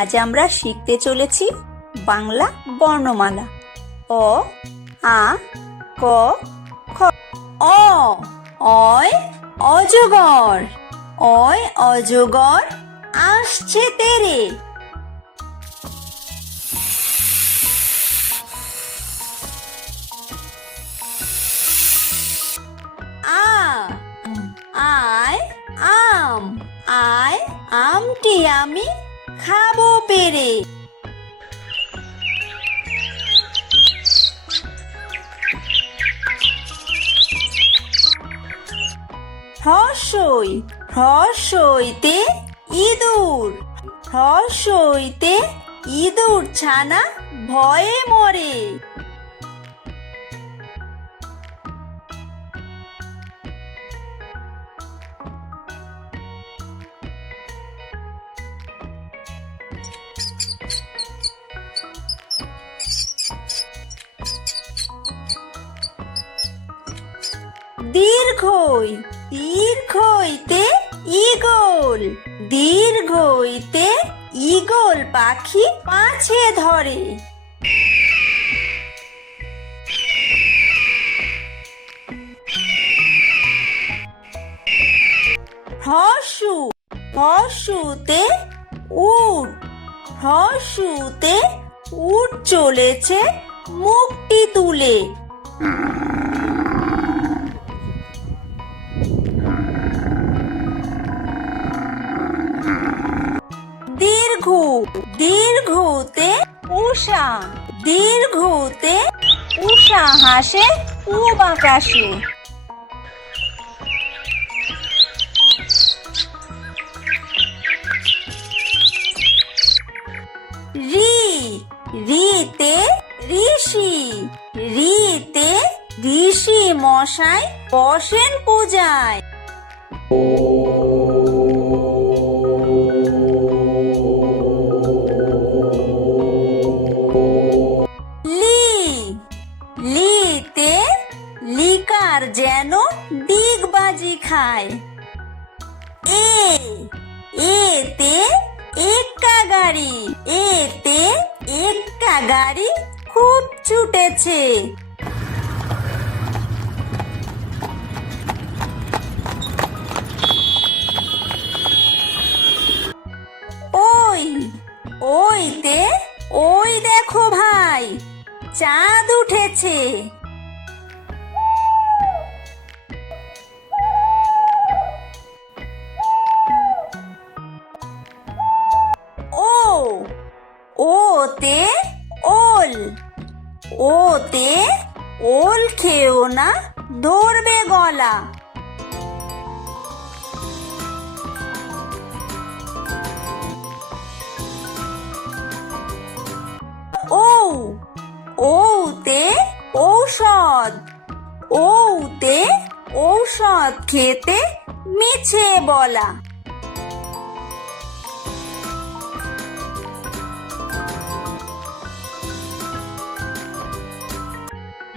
আজ আমরা শিখতে চলেছি বাংলা বর্ণমালা। অ, আ, ক, খ। অ, অয় অজগর, অয় অজগর আসছে তেরে। আ, আয় আম, আয় আমটি আমি খাবো পেরে। হর্ষই, হর্ষইতে ইঁদুর, হর্ষইতে ইঁদুর ছানা ভয়ে মরে। দীর্ঘই, দীর্ঘইতে ঈগল, দীর্ঘইতে ঈগল পাখি পাছে ধরে। হর্ষু, হর্ষুতে উট, হর্ষুতে উট চলেছে মুখটি তুলে। দীর্ঘু, দীর্ঘুতে উষা, দীর্ঘুতে উষা হাসে পূব আকাশে। রি, রিতে ঋষি, রিতে ঋষি মশাই বসেন পূজায়। লি, লিতে লিকার যেন ডিগবাজি খায়। এ, এতে এক্কা গাড়ি, এতে এক্কা গাড়ি খুব ছুটেছে। ওই, ওইতে ওই দেখো ভাই চাঁদ উঠেছে। ও, ওতে ওল, ওতে ওল খেও না ধরবে গলা। ও, ওতে ঔষধ, ওতে ঔষধ খেতে মিছে বলা।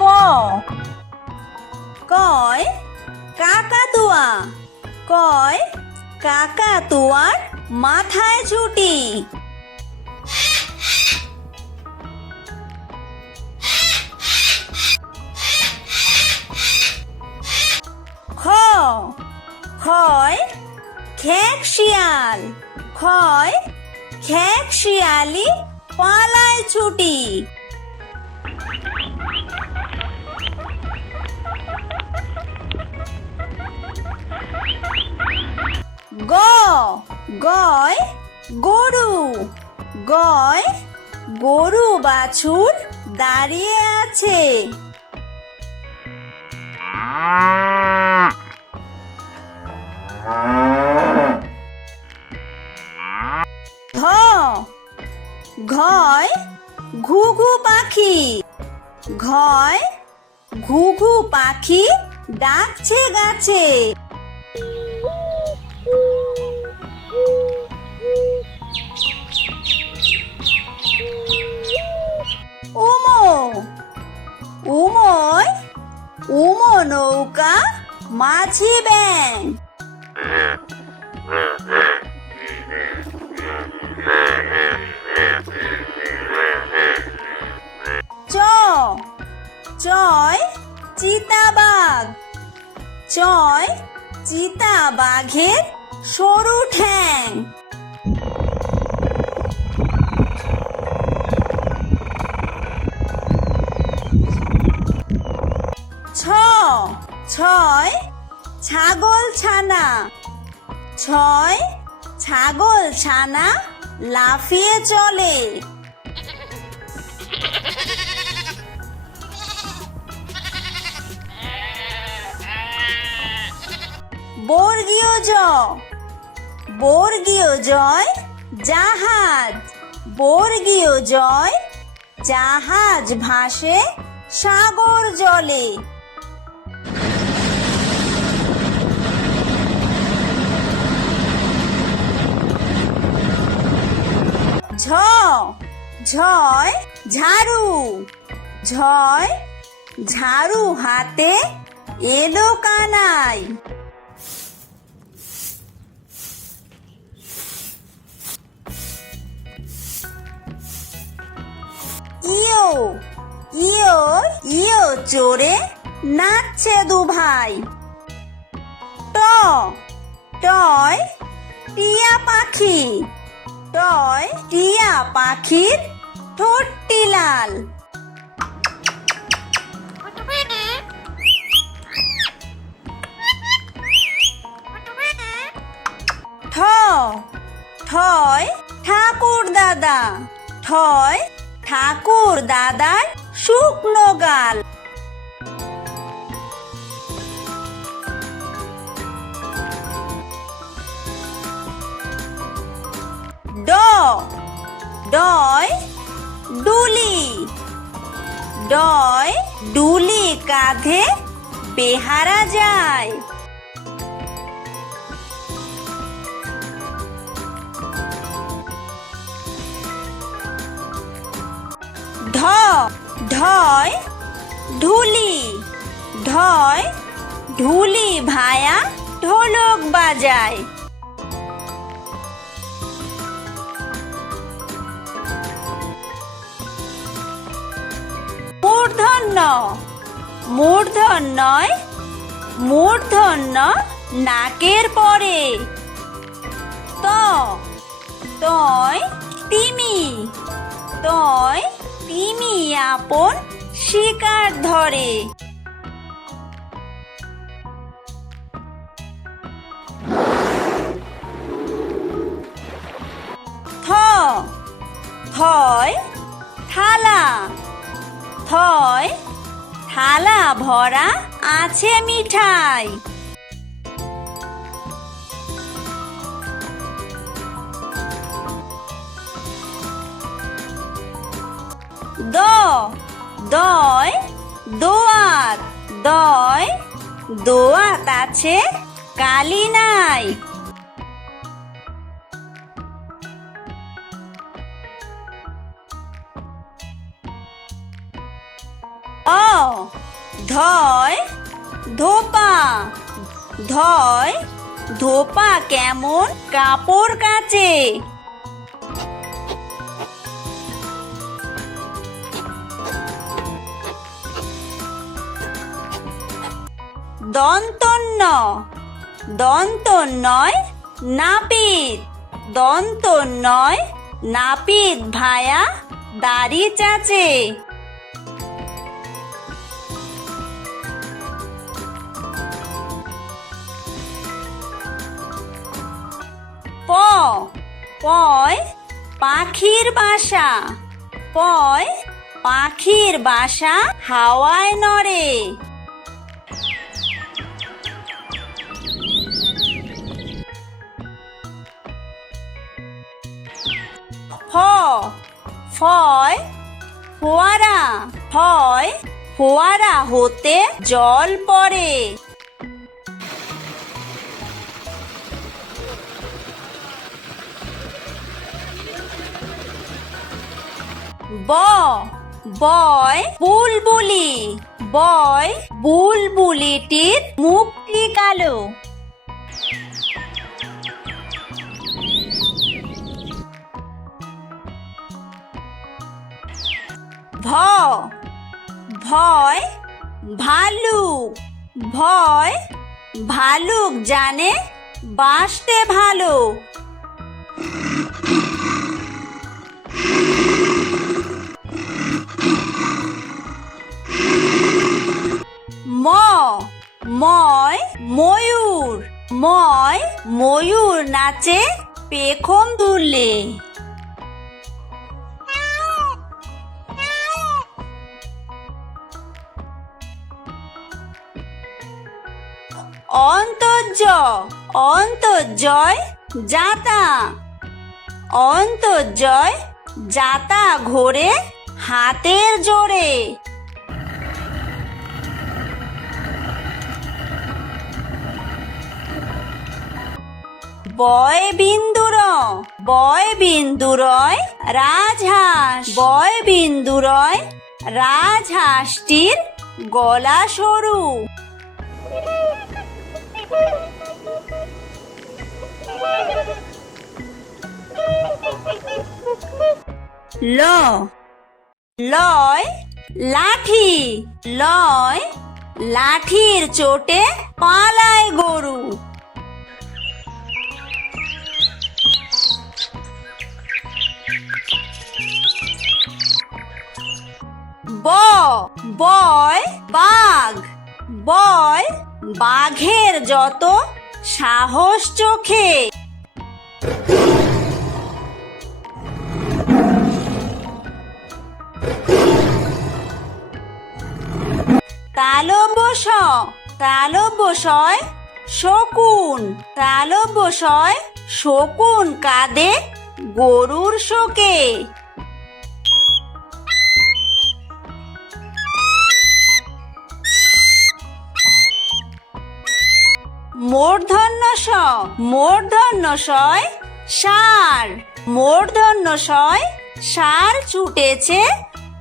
ক, কয় কাকাতুয়া, কয় কাকাতুয়ার মাথায় ছুটি। খ, খয় খেক শিয়াল, খয় খেক শিয়ালি পালায় ছুটি। গ, গয় গরু, গয় গরু বাছুর দাঁড়িয়ে আছে। ঘ, ঘয় ঘুঘু পাখি, ঘয় ঘুঘু পাখি ডাকছে গাছে। উমো, উময় উমো নৌকা মাঝি ব্যাং। চয় চিতাবাঘ। চয় চিতাবাঘের সরু ঠ্যাং। ছয় ছাগল ছানা। ছয় ছাগল ছানা লাফিয়ে চলে। বর্গীয় জ। বর্গীয় জয় জাহাজ। বর্গীয় জয় জাহাজ ভাসে সাগর জলে। ঝ। ঝয় ঝাড়ু। ঝয় ঝাড়ু হাতে এলো কানাই। ইয়ো। ইয়ো ইয়ো চড়ে নাচছে দুভাই। ট। টয় টিয়া পাখি। টয় টিয়া পাখির ঠোঁটটি লাল। ঠ। ঠয় ঠাকুর দাদা। ঠয় ঠাকুর দাদার শুকনো গাল। ড। ডয় ডুলি। ডয় ডুলি কাঁধে বেহারা যায়। ঢ। ঢয় ঢুলি। ঢয় ঢুলি ভায়া ঢোলক বাজায়। মূর্ধন্য। মূর্ধন্যয় মূর্ধন্য নাকের পরে। ত। তয় তিমি। তয় তিমি আপন শিকার ধরে। থ। থয় থালা। থয় থালা ভরা আছে মিঠাই। দ। দয় দোয়াত। দয় দোয়াত আছে কালি নাই। অ। ধয় ধোপা। ধয় ধোপা কেমন কাপড় কাচে। দন্তন্য। দন্তন্যয় নাপিত। দন্তন্যয় নাপিত ভায়া দাড়ি চাচে। প। পয় পাখির বাসা। পয় পাখির বাসা হাওয়ায় নড়ে। ফ। ফয় ফোয়ারা। ফয় ফোয়ারা হতে জল পড়ে। ব। বয় বুলবুলি। বয় বুলবুলিটির মুখটি কালো। ভ। ভয় ভালুক ভয় ভালুক জানে বাসতে ভালো। ম ময় ময়ূর ময় ময়ূর নাচে পেখম দুললে। অন্তর্য অন্তর্জয় যাতা অন্তর্জয় যাতা ঘোরে হাতের জোরে। বয় বিন্দুরয় রাজহাঁস বয় বিন্দুরয় রাজহাঁসটির গলা সরু। ল লয় লাঠি লয় লাঠির চোটে পালায় গরু। বয় বাঘ বয় বাঘের যত সাহস চোখে। তালব্যশয় শকুন তালব্যশয় শকুন কাঁদে গরুর শোকে। মূর্ধন্যশয় ষাঁড় মূর্ধন্যশয় ষাঁড় ছুটেছে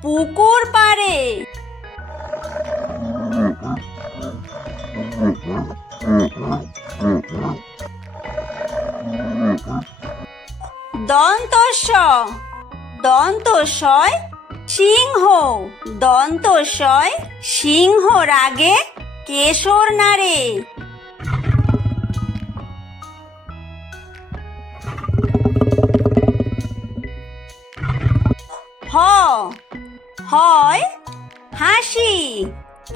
পুকুর পাড়ে। দন্তস্বয় সিংহ দন্তস্বয় সিংহ রাগে কেশর নাড়ে।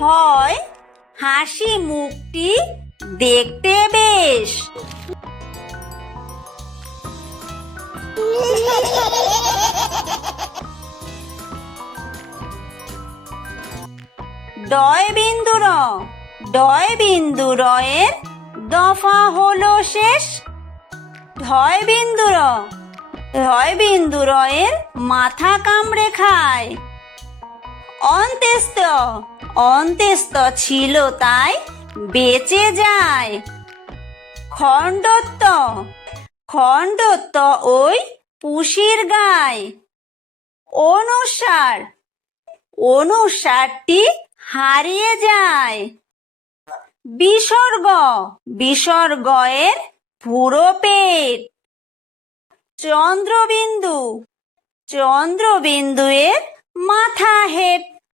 হয় হাসি মুখটি দেখতে বেশ। ডয় বিন্দুরয়ের দফা হলো শেষ। ধয় বিন্দুরয়ের মাথা কামড়ে খায়। অন্ত্যেস্ত ছিল তাই বেঁচে যায়। খণ্ডত্ব ওই পুষির গায়। অনুসারটি হারিয়ে যায়। বিসর্গয়ের পুরো পেট। চন্দ্রবিন্দুয়ের মাথা হেট।